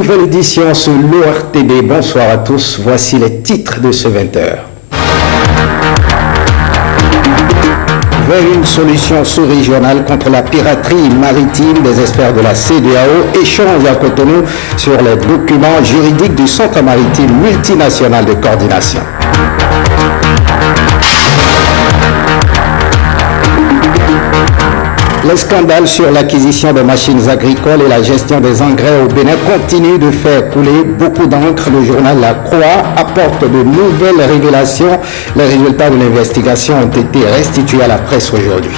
Nouvelle édition sur l'ORTB. Bonsoir à tous. Voici les titres de ce 20h. Vers une solution sous-régionale contre la piraterie maritime, des experts de la CEDEAO échangent à Cotonou sur les documents juridiques du Centre maritime multinational de coordination. Les scandales sur l'acquisition de machines agricoles et la gestion des engrais au Bénin continuent de faire couler beaucoup d'encre. Le journal La Croix apporte de nouvelles révélations. Les résultats de l'investigation ont été restitués à la presse aujourd'hui.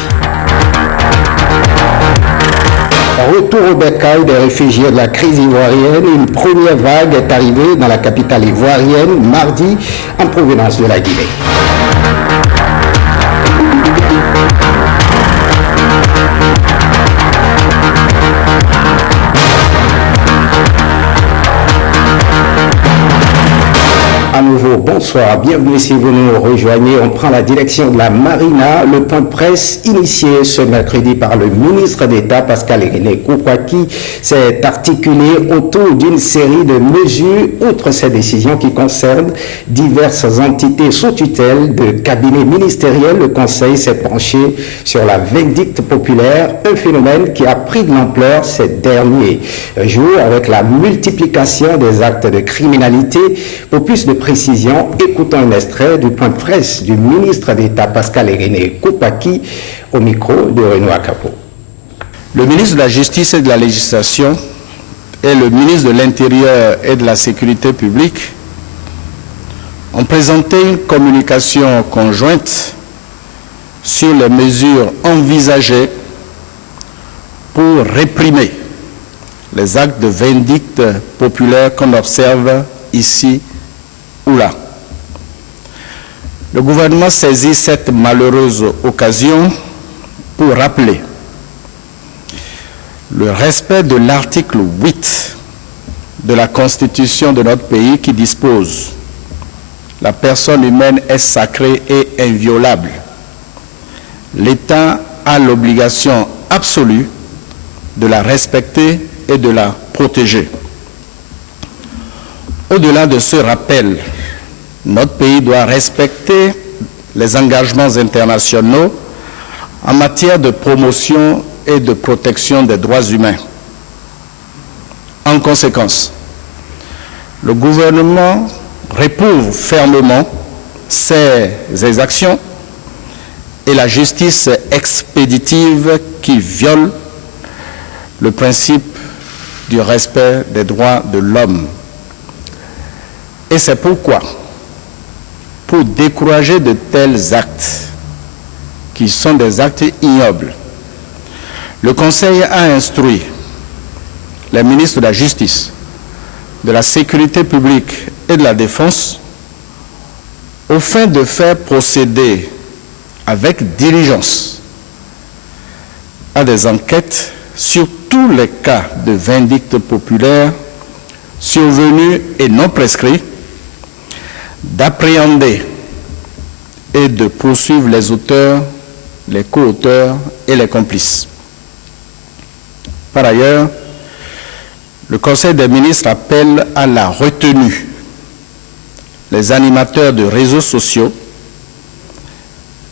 Retour au bercail des réfugiés de la crise ivoirienne. Une première vague est arrivée dans la capitale ivoirienne mardi en provenance de la Guinée. Bonsoir, bienvenue si vous nous rejoignez. On prend la direction de la Marina. Le point de presse initié ce mercredi par le ministre d'État Pascal Irénée Koupaki s'est articulé autour d'une série de mesures, outre ces décisions qui concernent diverses entités sous tutelle de cabinets ministériels. Le Conseil s'est penché sur la vindicte populaire, un phénomène qui a pris de l'ampleur ces derniers jours avec la multiplication des actes de criminalité. Pour plus de précision, écoutons un extrait du point de presse du ministre d'État Pascal Irénée Koupaki au micro de Renaud Akapo. Le ministre de la Justice et de la Législation et le ministre de l'Intérieur et de la Sécurité publique ont présenté une communication conjointe sur les mesures envisagées pour réprimer les actes de vindicte populaire qu'on observe ici ou là. Le gouvernement saisit cette malheureuse occasion pour rappeler le respect de l'article 8 de la Constitution de notre pays qui dispose « La personne humaine est sacrée et inviolable. L'État a l'obligation absolue de la respecter et de la protéger. » Au-delà de ce rappel, notre pays doit respecter les engagements internationaux en matière de promotion et de protection des droits humains. En conséquence, le gouvernement réprouve fermement ces exactions et la justice expéditive qui viole le principe du respect des droits de l'homme. Et c'est pourquoi, pour décourager de tels actes, qui sont des actes ignobles, le Conseil a instruit les ministres de la Justice, de la Sécurité publique et de la Défense au fin de faire procéder avec diligence à des enquêtes sur tous les cas de vindicte populaire survenus et non prescrits, d'appréhender et de poursuivre les auteurs, les co-auteurs et les complices. Par ailleurs, le Conseil des ministres appelle à la retenue les animateurs de réseaux sociaux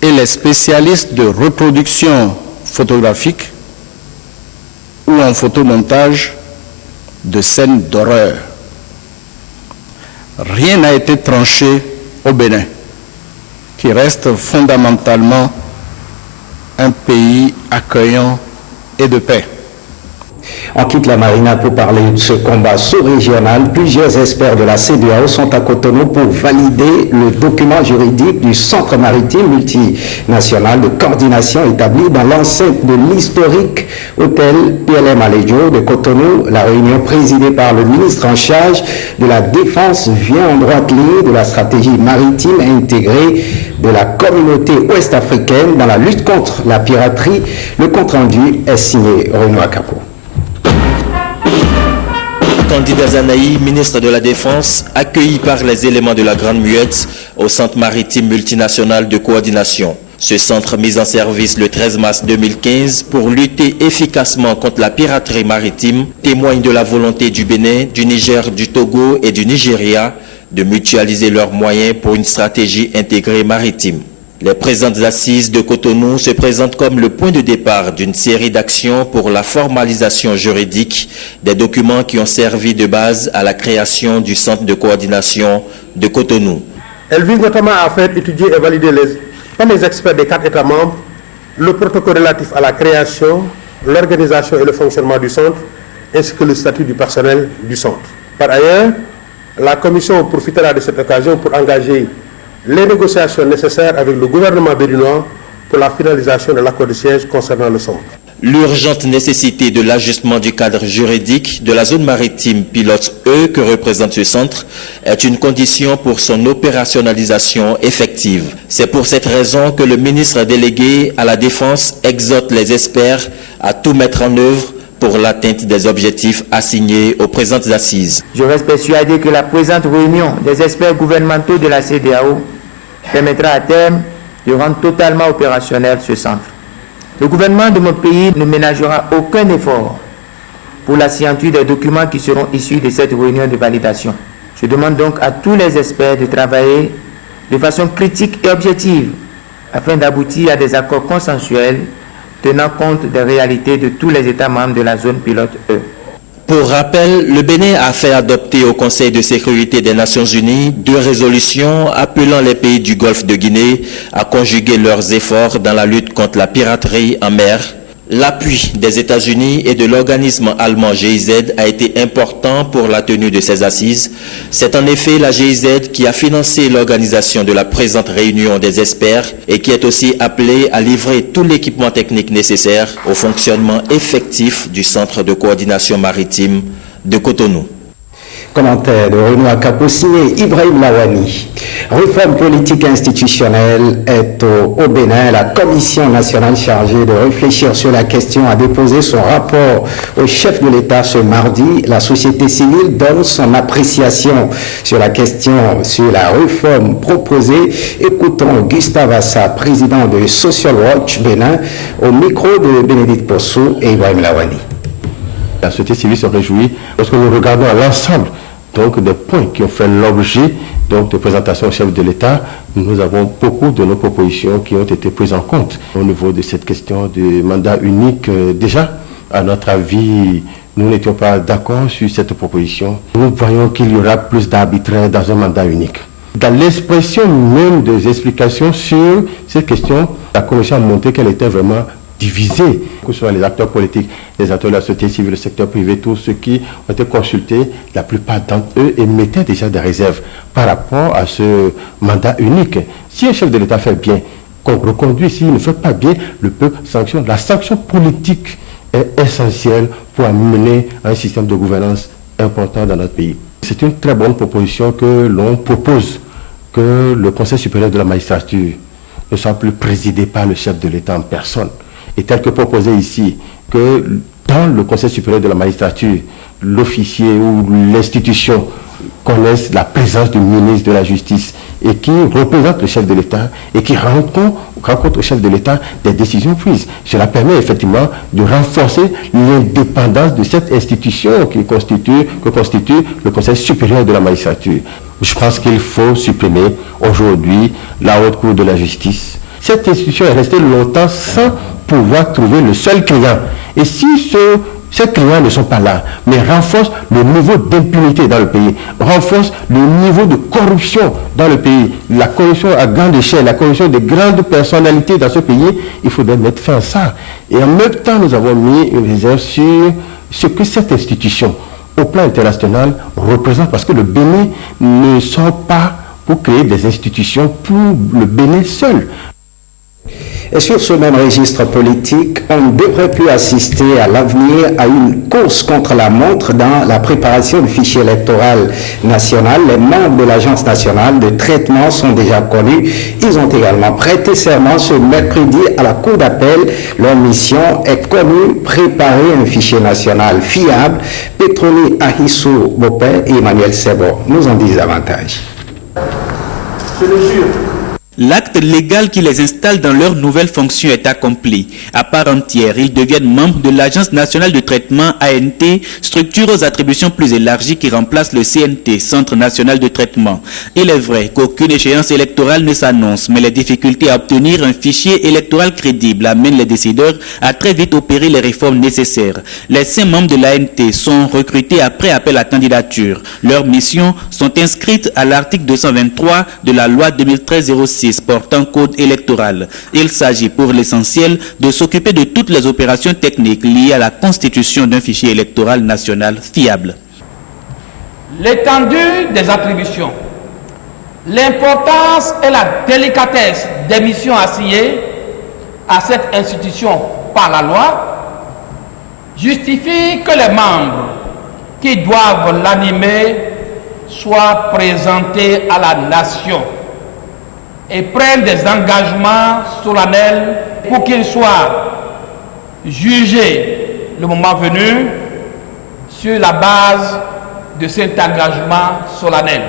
et les spécialistes de reproduction photographique ou en photomontage de scènes d'horreur. Rien n'a été tranché au Bénin, qui reste fondamentalement un pays accueillant et de paix. On quitte la Marina pour parler de ce combat sous-régional. Plusieurs experts de la CEDEAO sont à Cotonou pour valider le document juridique du Centre maritime multinational de coordination établi dans l'enceinte de l'historique hôtel PLM Alejo de Cotonou. La réunion présidée par le ministre en charge de la Défense vient en droite ligne de la stratégie maritime intégrée de la communauté ouest-africaine dans la lutte contre la piraterie. Le compte-rendu est signé Renaud Akapo. Candidat Zanaï, ministre de la Défense, accueilli par les éléments de la Grande Muette au Centre maritime multinational de coordination. Ce centre mis en service le 13 mars 2015 pour lutter efficacement contre la piraterie maritime témoigne de la volonté du Bénin, du Niger, du Togo et du Nigeria de mutualiser leurs moyens pour une stratégie intégrée maritime. Les présentes assises de Cotonou se présentent comme le point de départ d'une série d'actions pour la formalisation juridique des documents qui ont servi de base à la création du centre de coordination de Cotonou. Elle vise notamment à faire étudier et valider par les experts des 4 États membres le protocole relatif à la création, l'organisation et le fonctionnement du centre, ainsi que le statut du personnel du centre. Par ailleurs, la Commission profitera de cette occasion pour engager les négociations nécessaires avec le gouvernement béninois pour la finalisation de l'accord de siège concernant le centre. L'urgente nécessité de l'ajustement du cadre juridique de la zone maritime pilote E que représente ce centre est une condition pour son opérationnalisation effective. C'est pour cette raison que le ministre délégué à la Défense exhorte les experts à tout mettre en œuvre pour l'atteinte des objectifs assignés aux présentes assises. Je reste persuadé que la présente réunion des experts gouvernementaux de la CEDEAO permettra à terme de rendre totalement opérationnel ce centre. Le gouvernement de mon pays ne ménagera aucun effort pour la signature des documents qui seront issus de cette réunion de validation. Je demande donc à tous les experts de travailler de façon critique et objective afin d'aboutir à des accords consensuels tenant compte des réalités de tous les États membres de la zone pilote E. Pour rappel, le Bénin a fait adopter au Conseil de sécurité des Nations Unies 2 résolutions appelant les pays du Golfe de Guinée à conjuguer leurs efforts dans la lutte contre la piraterie en mer. L'appui des États-Unis et de l'organisme allemand GIZ a été important pour la tenue de ces assises. C'est en effet la GIZ qui a financé l'organisation de la présente réunion des experts et qui est aussi appelée à livrer tout l'équipement technique nécessaire au fonctionnement effectif du Centre de coordination maritime de Cotonou. Commentaire de Renoir Capo signé Ibrahim Lawani. Réforme politique institutionnelle est au Bénin. La Commission nationale chargée de réfléchir sur la question a déposé son rapport au chef de l'État ce mardi. La société civile donne son appréciation sur la question, sur la réforme proposée. Écoutons Gustave Assa, président de Social Watch Bénin, au micro de Bénédicte Possou et Ibrahim Lawani. La société civile se réjouit parce que nous regardons à l'ensemble des points qui ont fait l'objet de présentation au chef de l'État. Nous avons beaucoup de nos propositions qui ont été prises en compte au niveau de cette question du mandat unique. Déjà, à notre avis, nous n'étions pas d'accord sur cette proposition. Nous voyons qu'il y aura plus d'arbitraire dans un mandat unique. Dans l'expression même des explications sur cette question, la Commission a montré qu'elle était vraiment divisés, que ce soit les acteurs politiques, les acteurs de la société civile, le secteur privé, tous ceux qui ont été consultés, la plupart d'entre eux émettaient déjà des réserves par rapport à ce mandat unique. Si un chef de l'État fait bien, qu'on reconduit, s'il ne fait pas bien, le peuple sanctionne. La sanction politique est essentielle pour amener un système de gouvernance important dans notre pays. C'est une très bonne proposition que l'on propose, que le Conseil supérieur de la magistrature ne soit plus présidé par le chef de l'État en personne. Et tel que proposé ici, que dans le Conseil supérieur de la magistrature, l'officier ou l'institution connaisse la présence du ministre de la Justice et qui représente le chef de l'État et qui rencontre au chef de l'État des décisions prises. Cela permet effectivement de renforcer l'indépendance de cette institution que constitue le Conseil supérieur de la magistrature. Je pense qu'il faut supprimer aujourd'hui la Haute Cour de la Justice. Cette institution est restée longtemps sans pouvoir trouver le seul client. Et si ces clients ne sont pas là, mais renforcent le niveau d'impunité dans le pays, renforcent le niveau de corruption dans le pays, la corruption à grande échelle, la corruption de grandes personnalités dans ce pays, il faudrait mettre fin à ça. Et en même temps, nous avons mis une réserve sur ce que cette institution, au plan international, représente, parce que le Bénin ne sort pas pour créer des institutions pour le Bénin seul. Et sur ce même registre politique, on ne devrait plus assister à l'avenir à une course contre la montre dans la préparation du fichier électoral national. Les membres de l'Agence nationale de traitement sont déjà connus. Ils ont également prêté serment ce mercredi à la Cour d'appel. Leur mission est connue, préparer un fichier national fiable. Petroni Ahissou Bopé et Emmanuel Sebo nous en disent davantage. Je le jure. L'acte légal qui les installe dans leurs nouvelles fonctions est accompli. À part entière, ils deviennent membres de l'Agence nationale de traitement ANT, structure aux attributions plus élargies qui remplace le CNT, Centre national de traitement. Il est vrai qu'aucune échéance électorale ne s'annonce, mais les difficultés à obtenir un fichier électoral crédible amènent les décideurs à très vite opérer les réformes nécessaires. Les 5 membres de l'ANT sont recrutés après appel à candidature. Leurs missions sont inscrites à l'article 223 de la loi 2013-06 portant code électoral. Il s'agit pour l'essentiel de s'occuper de toutes les opérations techniques liées à la constitution d'un fichier électoral national fiable. L'étendue des attributions, l'importance et la délicatesse des missions assignées à cette institution par la loi justifient que les membres qui doivent l'animer soient présentés à la nation et prennent des engagements solennels pour qu'ils soient jugés le moment venu sur la base de cet engagement solennel.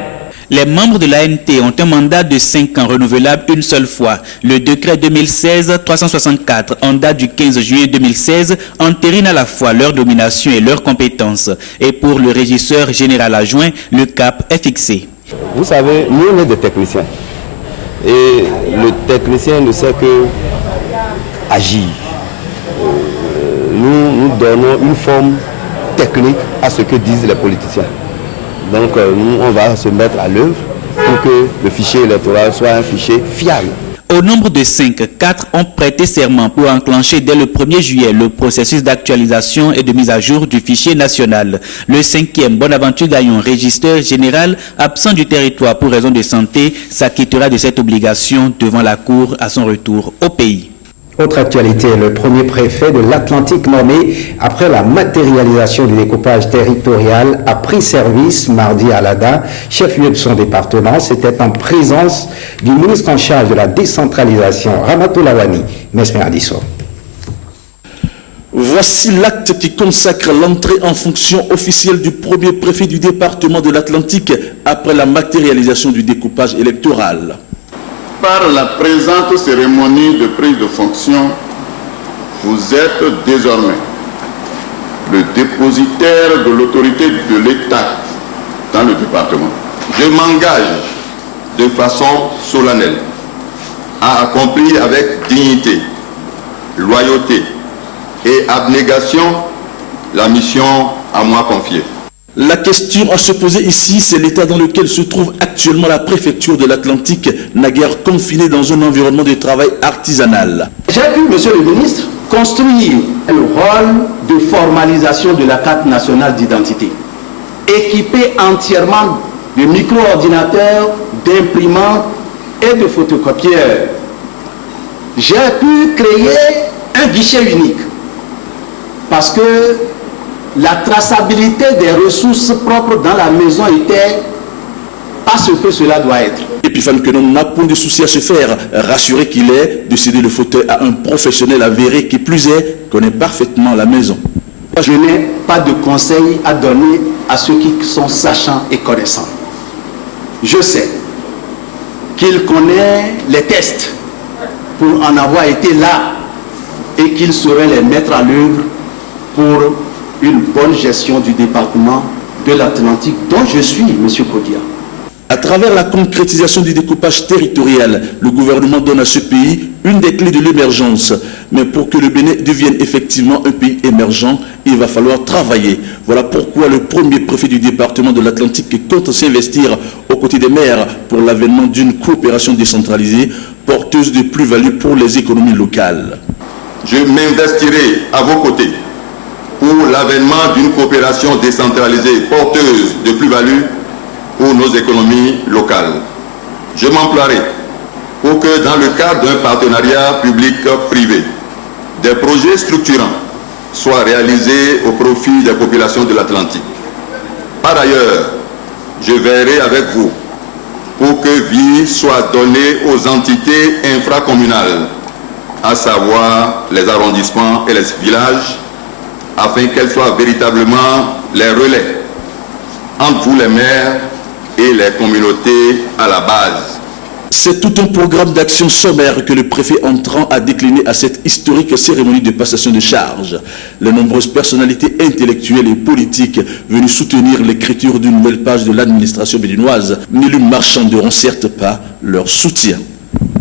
Les membres de l'ANT ont un mandat de 5 ans renouvelable une seule fois. Le décret 2016-364, en date du 15 juillet 2016, entérine à la fois leur nomination et leurs compétences. Et pour le régisseur général adjoint, le cap est fixé. Vous savez, nous on est des techniciens. Et le technicien ne sait que agir. Nous donnons une forme technique à ce que disent les politiciens. Donc nous, on va se mettre à l'œuvre pour que le fichier électoral soit un fichier fiable. Au nombre de 5, 4 ont prêté serment pour enclencher dès le 1er juillet le processus d'actualisation et de mise à jour du fichier national. Le 5e, Bonaventure Gaillon, régisseur général, absent du territoire pour raison de santé, s'acquittera de cette obligation devant la Cour à son retour au pays. Autre actualité, le premier préfet de l'Atlantique nommé après la matérialisation du découpage territorial a pris service mardi à Lada, chef-lieu de son département. C'était en présence du ministre en charge de la décentralisation, Ramatou Lawani. Mesmer Adisso. Voici l'acte qui consacre l'entrée en fonction officielle du premier préfet du département de l'Atlantique après la matérialisation du découpage électoral. Par la présente cérémonie de prise de fonction, vous êtes désormais le dépositaire de l'autorité de l'État dans le département. Je m'engage de façon solennelle à accomplir avec dignité, loyauté et abnégation la mission à moi confiée. La question à se poser ici, c'est l'état dans lequel se trouve actuellement la préfecture de l'Atlantique, naguère confinée dans un environnement de travail artisanal. J'ai pu, monsieur le ministre, construire le rôle de formalisation de la carte nationale d'identité, équipée entièrement de micro-ordinateurs, d'imprimantes et de photocopieurs. J'ai pu créer un guichet unique parce que la traçabilité des ressources propres dans la maison était pas ce que cela doit être. Epiphane Kenon n'a point de souci à se faire, rassuré qu'il est, de céder le fauteuil à un professionnel avéré qui plus est, connaît parfaitement la maison. Je n'ai pas de conseils à donner à ceux qui sont sachants et connaissants. Je sais qu'il connaît les tests pour en avoir été là et qu'il saurait les mettre à l'œuvre pour une bonne gestion du département de l'Atlantique dont je suis, M. Kodia. À travers la concrétisation du découpage territorial, le gouvernement donne à ce pays une des clés de l'émergence. Mais pour que le Bénin devienne effectivement un pays émergent, il va falloir travailler. Voilà pourquoi le premier préfet du département de l'Atlantique compte s'investir aux côtés des maires pour l'avènement d'une coopération décentralisée porteuse de plus-value pour les économies locales. Je m'investirai à vos côtés pour l'avènement d'une coopération décentralisée porteuse de plus-value pour nos économies locales. Je m'emploierai pour que dans le cadre d'un partenariat public-privé, des projets structurants soient réalisés au profit des populations de l'Atlantique. Par ailleurs, je veillerai avec vous pour que vie soit donnée aux entités infracommunales, à savoir les arrondissements et les villages, afin qu'elles soient véritablement les relais entre vous les maires et les communautés à la base. C'est tout un programme d'action sommaire que le préfet entrant a décliné à cette historique cérémonie de passation de charges. Les nombreuses personnalités intellectuelles et politiques venues soutenir l'écriture d'une nouvelle page de l'administration béninoise ne lui marchanderont certes pas leur soutien.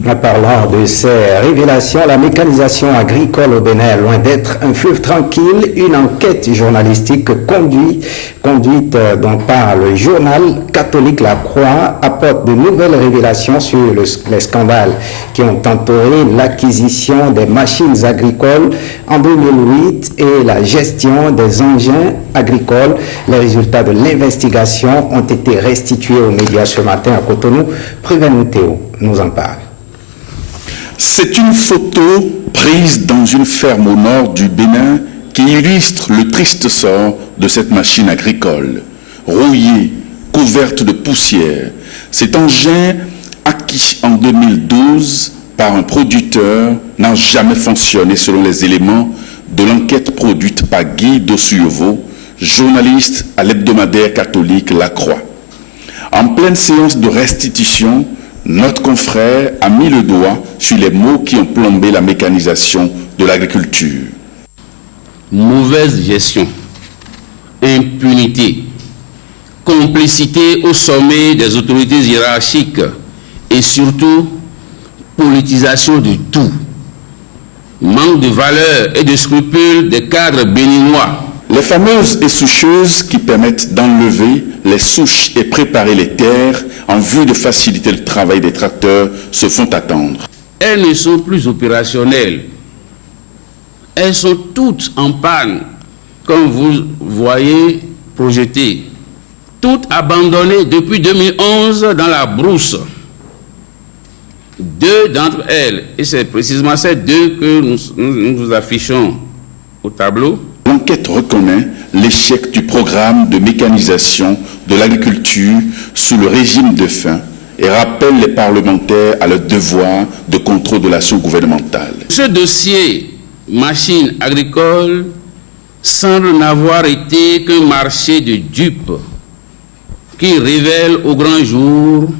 En parlant de ces révélations, la mécanisation agricole au Bénin est loin d'être un fleuve tranquille. Une enquête journalistique conduite donc par le journal catholique La Croix apporte de nouvelles révélations sur les scandales qui ont entouré l'acquisition des machines agricoles en 2008 et la gestion des engins agricoles. Les résultats de l'investigation ont été restitués aux médias ce matin à Cotonou. Prévenou Théo nous en parle. C'est une photo prise dans une ferme au nord du Bénin qui illustre le triste sort de cette machine agricole. Rouillée, couverte de poussière, cet engin acquis en 2012 par un producteur n'a jamais fonctionné selon les éléments de l'enquête produite par Guy Dossuyevo, journaliste à l'hebdomadaire catholique La Croix. En pleine séance de restitution, notre confrère a mis le doigt sur les maux qui ont plombé la mécanisation de l'agriculture. Mauvaise gestion, impunité, complicité au sommet des autorités hiérarchiques et surtout politisation de tout. Manque de valeur et de scrupules des cadres béninois. Les fameuses essoucheuses qui permettent d'enlever les souches et préparer les terres en vue de faciliter le travail des tracteurs se font attendre. Elles ne sont plus opérationnelles. Elles sont toutes en panne, comme vous voyez projetées. Toutes abandonnées depuis 2011 dans la brousse. Deux d'entre elles, et c'est précisément ces deux que nous vous affichons au tableau. L'enquête reconnaît l'échec du programme de mécanisation de l'agriculture sous le régime de faim et rappelle les parlementaires à leur devoir de contrôle de l'action gouvernementale. Ce dossier machine agricole semble n'avoir été qu'un marché de dupes qui révèle au grand jour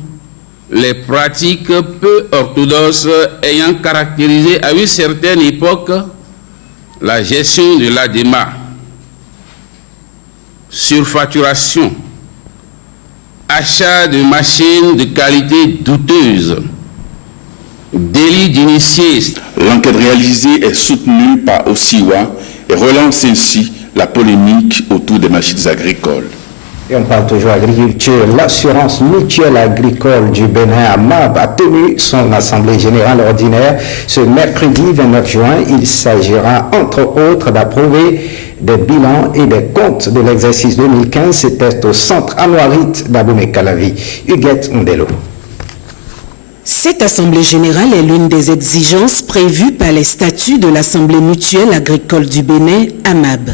les pratiques peu orthodoxes ayant caractérisé à une certaine époque la gestion de l'ADEMA, surfacturation, achat de machines de qualité douteuse, délit d'initié. L'enquête réalisée est soutenue par Osiwa et relance ainsi la polémique autour des machines agricoles. Et on parle toujours agriculture. L'assurance mutuelle agricole du Bénin AMAB a tenu son assemblée générale ordinaire ce mercredi 29 juin. Il s'agira entre autres d'approuver des bilans et des comptes de l'exercice 2015. C'était au centre Anouarit d'Abomey-Calavi. Huguette Ondelo. Cette assemblée générale est l'une des exigences prévues par les statuts de l'Assemblée mutuelle agricole du Bénin AMAB.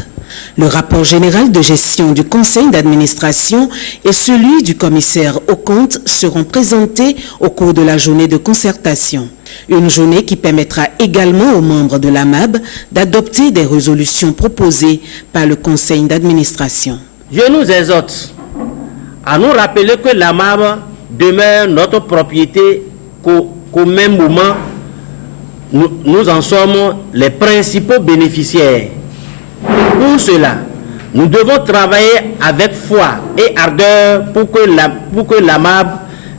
Le rapport général de gestion du conseil d'administration et celui du commissaire aux comptes seront présentés au cours de la journée de concertation. Une journée qui permettra également aux membres de l'AMAB d'adopter des résolutions proposées par le conseil d'administration. Je nous exhorte à nous rappeler que l'AMAB demeure notre propriété, qu'au même moment, nous en sommes les principaux bénéficiaires. Pour cela, nous devons travailler avec foi et ardeur pour que l'AMAB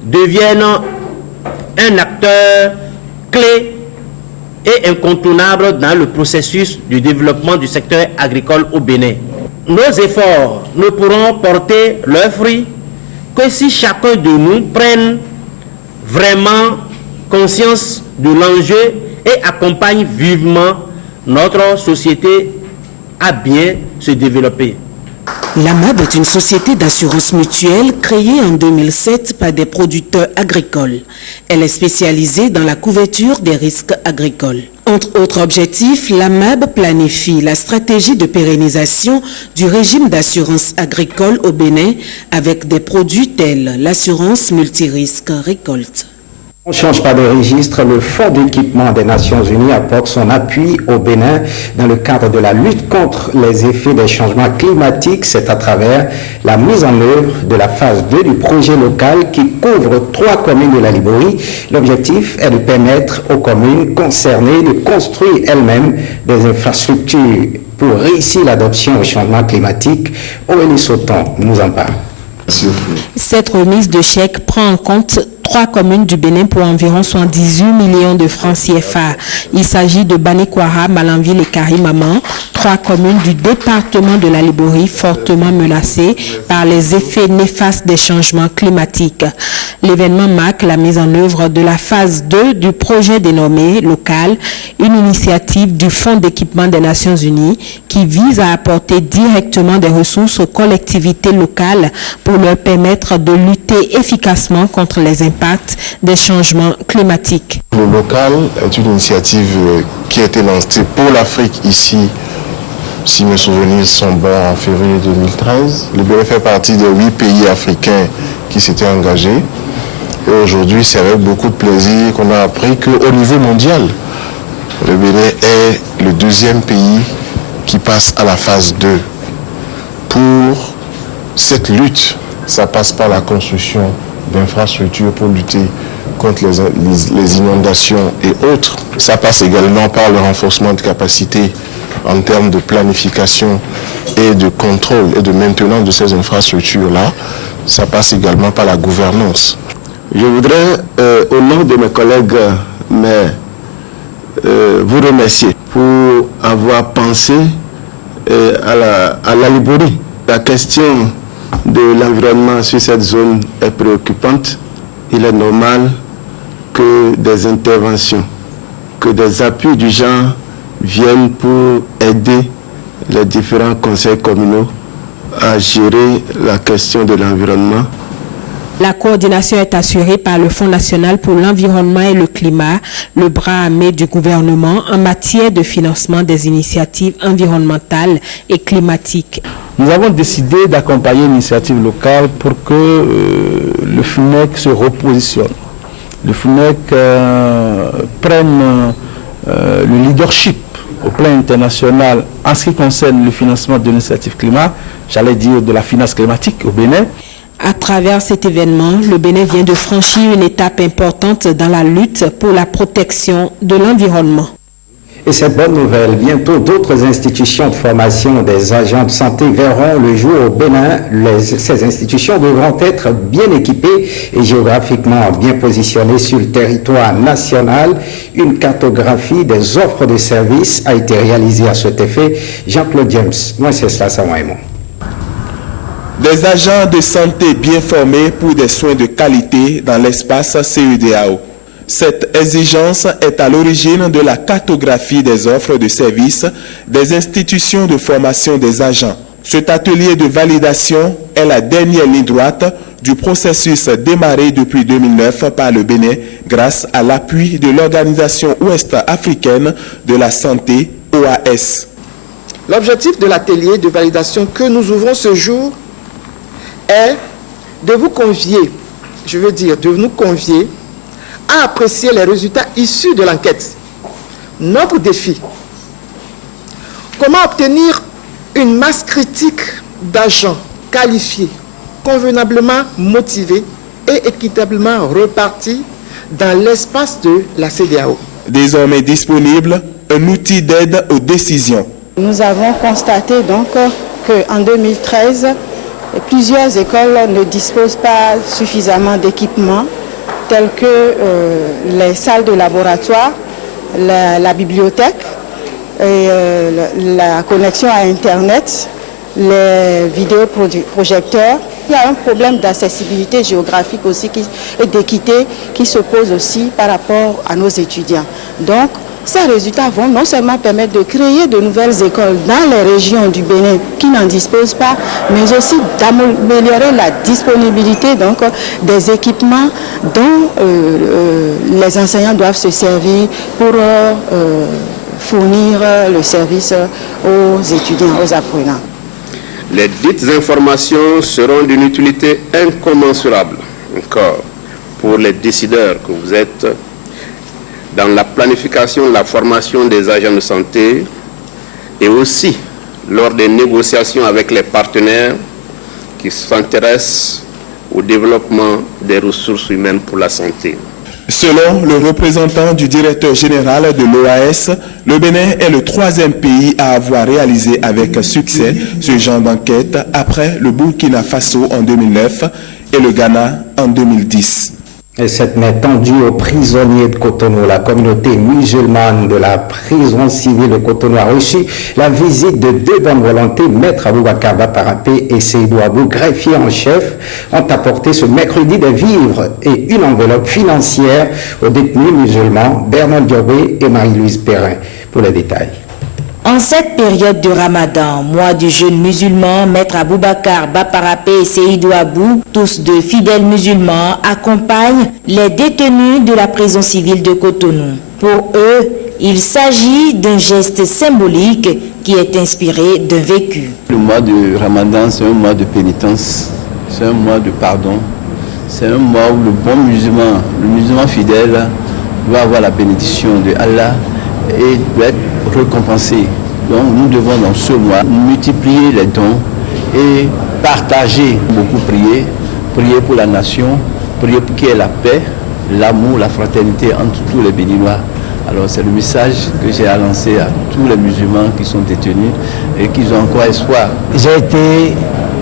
devienne un acteur clé et incontournable dans le processus du développement du secteur agricole au Bénin. Nos efforts ne pourront porter leurs fruits que si chacun de nous prenne vraiment conscience de l'enjeu et accompagne vivement notre société à bien se développer. L'AMAB est une société d'assurance mutuelle créée en 2007 par des producteurs agricoles. Elle est spécialisée dans la couverture des risques agricoles. Entre autres objectifs, l'AMAB planifie la stratégie de pérennisation du régime d'assurance agricole au Bénin avec des produits tels l'assurance multirisque récolte. On ne change pas de registre. Le Fonds d'équipement des Nations Unies apporte son appui au Bénin dans le cadre de la lutte contre les effets des changements climatiques. C'est à travers la mise en œuvre de la phase 2 du projet local qui couvre 3 communes de la Liborie. L'objectif est de permettre aux communes concernées de construire elles-mêmes des infrastructures pour réussir l'adoption au changement climatique. Aurélie Sauton nous en parle. Cette remise de chèques prend en compte 3 communes du Bénin pour environ 78 millions de francs CFA. Il s'agit de Banekwara, Malanville et Karimaman, 3 communes du département de la Liborie fortement menacées par les effets néfastes des changements climatiques. L'événement marque la mise en œuvre de la phase 2 du projet dénommé local, une initiative du Fonds d'équipement des Nations Unies qui vise à apporter directement des ressources aux collectivités locales pour leur permettre de lutter efficacement contre les impacts des changements climatiques. Le local est une initiative qui a été lancée pour l'Afrique ici, si mes souvenirs sont bons, en février 2013. Le Bénin fait partie des 8 pays africains qui s'étaient engagés. Et aujourd'hui, c'est avec beaucoup de plaisir qu'on a appris qu'au niveau mondial, le Bénin est le 2e pays qui passe à la phase 2. Pour cette lutte, ça passe par la construction d'infrastructures pour lutter contre les inondations et autres. Ça passe également par le renforcement de capacités en termes de planification et de contrôle et de maintenance de ces infrastructures-là. Ça passe également par la gouvernance. Je voudrais, au nom de mes collègues, vous remercier pour avoir pensé à la Liborie. La question de l'environnement sur cette zone est préoccupante. Il est normal que des interventions, que des appuis du genre viennent pour aider les différents conseils communaux à gérer la question de l'environnement. La coordination est assurée par le Fonds national pour l'environnement et le climat, le bras armé du gouvernement en matière de financement des initiatives environnementales et climatiques. Nous avons décidé d'accompagner l'initiative locale pour que le FNEC se repositionne. Le FNEC prenne le leadership au plan international en ce qui concerne le financement de l'initiative climat, j'allais dire de la finance climatique au Bénin. À travers cet événement, le Bénin vient de franchir une étape importante dans la lutte pour la protection de l'environnement. Et cette bonne nouvelle, bientôt d'autres institutions de formation des agents de santé verront le jour au Bénin. Ces institutions devront être bien équipées et géographiquement bien positionnées sur le territoire national. Une cartographie des offres de services a été réalisée à cet effet. Jean-Claude James, moi c'est cela, ça moi et moi. Des agents de santé bien formés pour des soins de qualité dans l'espace CEDEAO. Cette exigence est à l'origine de la cartographie des offres de services des institutions de formation des agents. Cet atelier de validation est la dernière ligne droite du processus démarré depuis 2009 par le Bénin grâce à l'appui de l'Organisation ouest-africaine de la santé, OAS. L'objectif de l'atelier de validation que nous ouvrons ce jour est de vous convier, de nous convier à apprécier les résultats issus de l'enquête. Notre défi, comment obtenir une masse critique d'agents qualifiés, convenablement motivés et équitablement répartis dans l'espace de la CEDEAO. Désormais disponible, un outil d'aide aux décisions. Nous avons constaté donc qu'en 2013, plusieurs écoles ne disposent pas suffisamment d'équipements tels que les salles de laboratoire, la bibliothèque, et la connexion à Internet, les vidéoprojecteurs. Il y a un problème d'accessibilité géographique aussi et d'équité qui se pose aussi par rapport à nos étudiants. Donc, ces résultats vont non seulement permettre de créer de nouvelles écoles dans les régions du Bénin qui n'en disposent pas, mais aussi d'améliorer la disponibilité donc, des équipements dont les enseignants doivent se servir pour fournir le service aux étudiants, aux apprenants. Les dites informations seront d'une utilité incommensurable encore pour les décideurs que vous êtes dans la planification, la formation des agents de santé et aussi lors des négociations avec les partenaires qui s'intéressent au développement des ressources humaines pour la santé. Selon le représentant du directeur général de l'OAS, le Bénin est le 3e pays à avoir réalisé avec succès ce genre d'enquête après le Burkina Faso en 2009 et le Ghana en 2010. Et cette main tendue aux prisonniers de Cotonou, la communauté musulmane de la prison civile de Cotonou a reçu la visite de 2 bonnes volontés, Maître Aboubakar Baparapé et Seydou Abou, greffier en chef, ont apporté ce mercredi des vivres et une enveloppe financière aux détenus musulmans Bernard Diobé et Marie-Louise Perrin. Pour les détails. En cette période de Ramadan, mois du jeûne musulman, Maître Aboubakar Baparapé et Seydou Abou, tous 2 fidèles musulmans, accompagnent les détenus de la prison civile de Cotonou. Pour eux, il s'agit d'un geste symbolique qui est inspiré d'un vécu. Le mois de Ramadan, c'est un mois de pénitence, c'est un mois de pardon, c'est un mois où le bon musulman, le musulman fidèle, va avoir la bénédiction de Allah et doit être récompensé. Donc nous devons dans ce mois multiplier les dons et partager, beaucoup prier pour la nation, prier pour qu'il y ait la paix, l'amour, la fraternité entre tous les Béninois. Alors c'est le message que j'ai à lancer à tous les musulmans qui sont détenus et qui ont encore espoir. J'ai été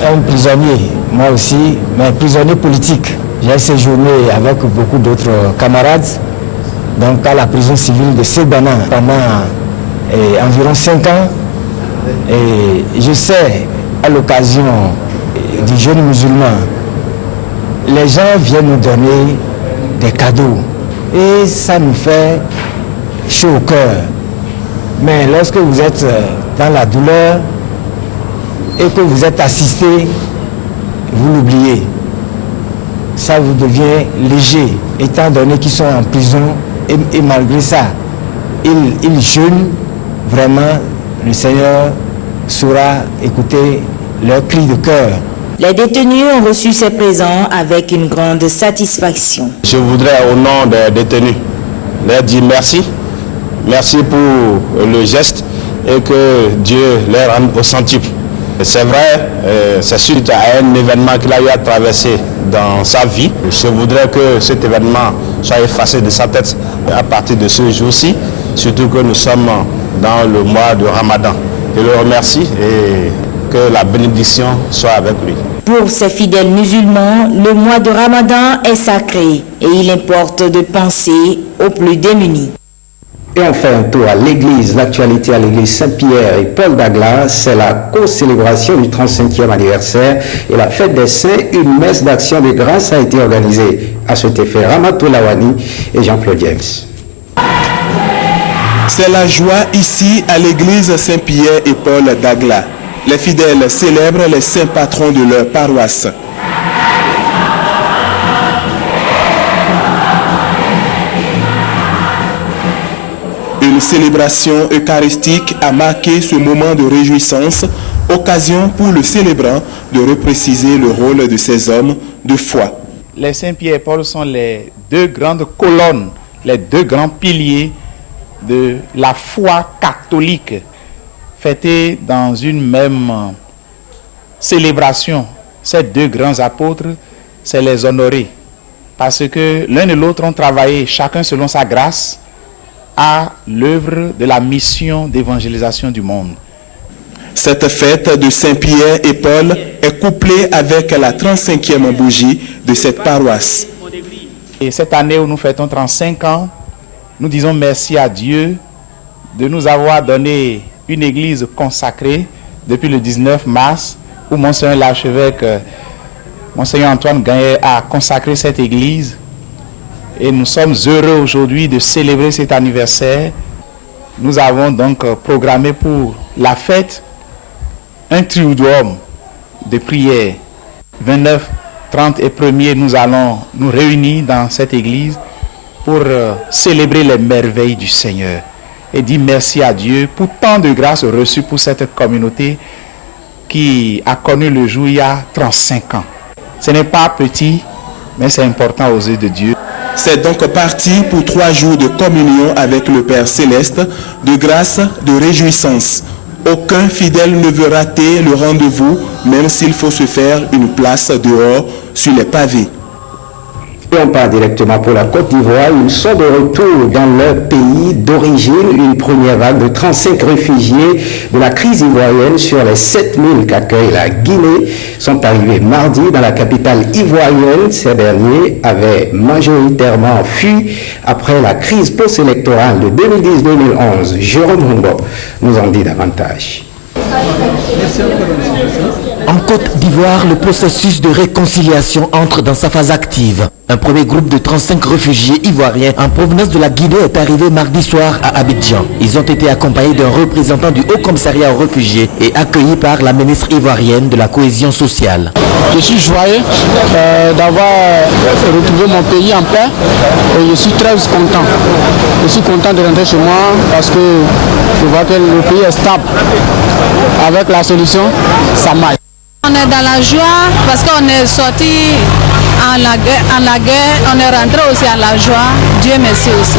un prisonnier, moi aussi, mais prisonnier politique. J'ai séjourné avec beaucoup d'autres camarades donc à la prison civile de Ségana pendant environ 5 ans. Et je sais, à l'occasion du jeûne musulman, les gens viennent nous donner des cadeaux. Et ça nous fait chaud au cœur. Mais lorsque vous êtes dans la douleur et que vous êtes assisté, vous l'oubliez. Ça vous devient léger, étant donné qu'ils sont en prison et malgré ça, ils jeûnent. Vraiment, le Seigneur saura écouter leurs cris de cœur. Les détenus ont reçu ces présents avec une grande satisfaction. Je voudrais, au nom des détenus, leur dire merci. Merci pour le geste et que Dieu leur rende au centuple. C'est vrai, c'est suite à un événement qu'il a eu à traverser dans sa vie. Je voudrais que cet événement soit effacé de sa tête à partir de ce jour-ci, surtout que nous sommes dans le mois de Ramadan. Je le remercie et que la bénédiction soit avec lui. Pour ces fidèles musulmans, le mois de Ramadan est sacré et il importe de penser aux plus démunis. Et on fait un tour à l'église, l'actualité à l'église Saint-Pierre et Paul Dagla, c'est la co-célébration du 35e anniversaire et la fête des saints. Une messe d'action de grâce a été organisée à cet effet. Ramatou Lawani et Jean-Claude James. C'est la joie ici à l'église Saint-Pierre et Paul Dagla. Les fidèles célèbrent les saints patrons de leur paroisse. Une célébration eucharistique a marqué ce moment de réjouissance, occasion pour le célébrant de repréciser le rôle de ces hommes de foi. Les Saint-Pierre et Paul sont les 2 grandes colonnes, les 2 grands piliers de la foi catholique, fêtée dans une même célébration. Ces 2 grands apôtres, c'est les honorer, parce que l'un et l'autre ont travaillé, chacun selon sa grâce, à l'œuvre de la mission d'évangélisation du monde. Cette fête de Saint-Pierre et Paul est couplée avec la 35e bougie de cette paroisse. Et cette année où nous fêtons 35 ans, nous disons merci à Dieu de nous avoir donné une église consacrée depuis le 19 mars, où Monseigneur l'archevêque, Monseigneur Antoine Gagné, a consacré cette église. Et nous sommes heureux aujourd'hui de célébrer cet anniversaire. Nous avons donc programmé pour la fête un triduum de prière. 29, 30 et 1er, nous allons nous réunir dans cette église pour célébrer les merveilles du Seigneur et dire merci à Dieu pour tant de grâces reçues pour cette communauté qui a connu le jour il y a 35 ans. Ce n'est pas petit, mais c'est important aux yeux de Dieu. C'est donc parti pour 3 jours de communion avec le Père Céleste, de grâce, de réjouissance. Aucun fidèle ne veut rater le rendez-vous, même s'il faut se faire une place dehors sur les pavés. Et on part directement pour la Côte d'Ivoire. Ils sont de retour dans leur pays d'origine. Une première vague de 35 réfugiés de la crise ivoirienne sur les 7000 qu'accueille la Guinée sont arrivés mardi dans la capitale ivoirienne. Ces derniers avaient majoritairement fui après la crise post-électorale de 2010-2011. Jérôme Humbo nous en dit davantage. En Côte d'Ivoire, le processus de réconciliation entre dans sa phase active. Un premier groupe de 35 réfugiés ivoiriens en provenance de la Guinée est arrivé mardi soir à Abidjan. Ils ont été accompagnés d'un représentant du Haut Commissariat aux réfugiés et accueillis par la ministre ivoirienne de la cohésion sociale. Je suis joyeux d'avoir retrouvé mon pays en paix et je suis très content. Je suis content de rentrer chez moi parce que je vois que le pays est stable. Avec la solution, ça marche. On est dans la joie parce qu'on est sorti en la guerre, on est rentré aussi en la joie. Dieu merci aussi.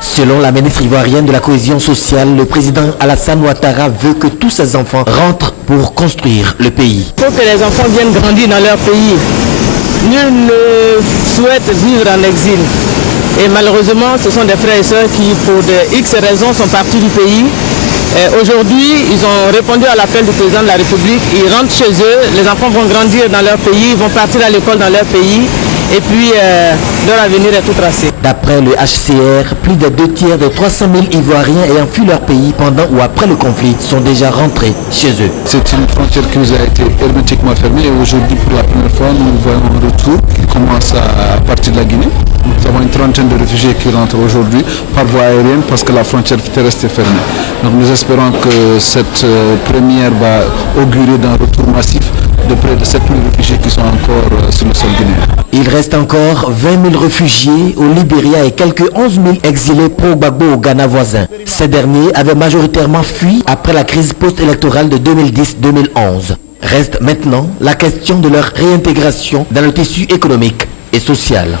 Selon la ministre ivoirienne de la cohésion sociale, le président Alassane Ouattara veut que tous ses enfants rentrent pour construire le pays. Il faut que les enfants viennent grandir dans leur pays. Nul ne souhaite vivre en exil. Et malheureusement, ce sont des frères et sœurs qui, pour de X raisons, sont partis du pays. Aujourd'hui, ils ont répondu à l'appel du président de la République. Ils rentrent chez eux, les enfants vont grandir dans leur pays, ils vont partir à l'école dans leur pays. Et puis, leur avenir est tout tracé. D'après le HCR, plus de 2 tiers des 300 000 Ivoiriens ayant fui leur pays pendant ou après le conflit sont déjà rentrés chez eux. C'est une frontière qui nous a été hermétiquement fermée et aujourd'hui, pour la première fois, nous voyons un retour qui commence à partir de la Guinée. Nous avons une trentaine de réfugiés qui rentrent aujourd'hui par voie aérienne parce que la frontière terrestre est fermée. Donc nous espérons que cette première va augurer d'un retour massif de près de 7 000 réfugiés qui sont encore sur le sol guinéen. Il reste encore 20 000 réfugiés au Libéria et quelques 11 000 exilés pro-Gbagbo au Ghana voisin. Ces derniers avaient majoritairement fui après la crise post-électorale de 2010-2011. Reste maintenant la question de leur réintégration dans le tissu économique et social.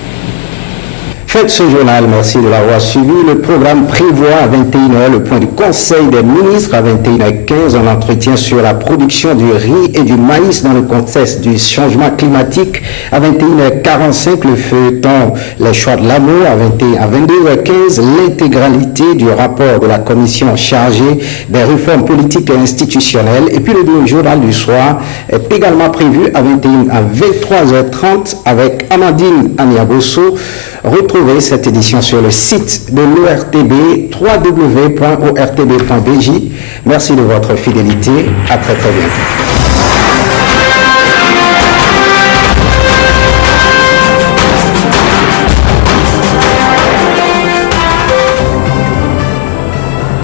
Faites ce journal, merci de l'avoir suivi. Le programme prévoit à 21h le point du Conseil des ministres, à 21h15 un entretien sur la production du riz et du maïs dans le contexte du changement climatique. À 21h45 le feuilleton Les choix de l'amour. À 22h15 l'intégralité du rapport de la commission chargée des réformes politiques et institutionnelles. Et puis le journal du soir est également prévu à 23h30 avec Amandine Aniabosso. Retrouvez cette édition sur le site de l'ORTB, www.ortb.bj. Merci de votre fidélité. À très bientôt.